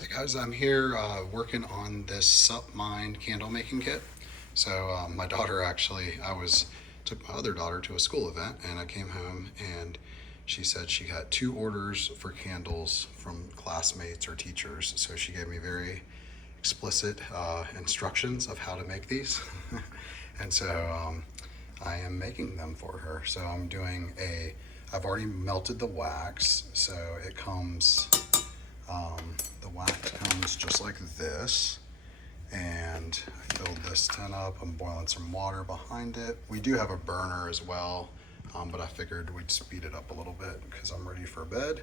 Hey guys, I'm here working on this SUPMIND candle making kit. So my daughter actually, took my other daughter to a school event, and I came home and she said she got 2 orders for candles from classmates or teachers. So she gave me very explicit instructions of how to make these. And so I am making them for her. So I've already melted the wax, so it comes the wax comes just like this, and I filled this tin up. I'm boiling some water behind it. We do have a burner as well, but I figured we'd speed it up a little bit because I'm ready for bed,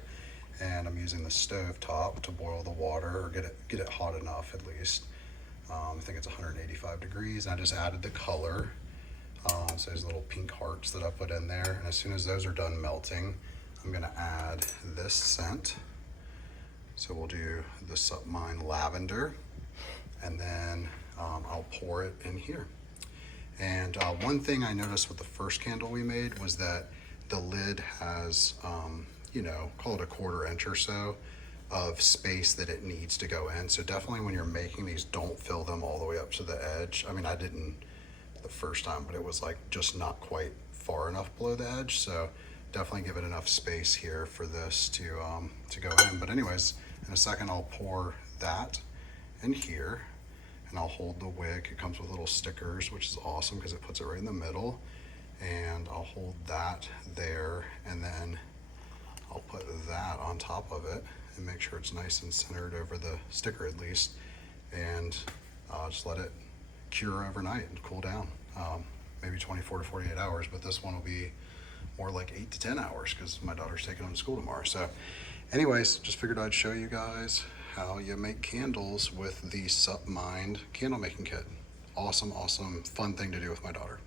and I'm using the stove top to boil the water, or get it hot enough at least. I think it's 185 degrees, and I just added the color. So there's little pink hearts that I put in there, and as soon as those are done melting, I'm gonna add this scent. So we'll do the SUPMIND lavender, and then I'll pour it in here. And one thing I noticed with the first candle we made was that the lid has, call it a 1/4 inch or so of space that it needs to go in. So definitely when you're making these, don't fill them all the way up to the edge. I mean, I didn't the first time, but it was like just not quite far enough below the edge. So definitely give it enough space here for this to go in. But anyways, in a second I'll pour that in here, and I'll hold the wick. It comes with little stickers, which is awesome because it puts it right in the middle. And I'll hold that there, and then I'll put that on top of it and make sure it's nice and centered over the sticker at least, and just let it cure overnight and cool down. Maybe 24 to 48 hours, but this one will be more like 8 to 10 hours because my daughter's taking them to school tomorrow. So anyways, just figured I'd show you guys how you make candles with the SUPMIND candle making kit. Awesome, awesome, fun thing to do with my daughter.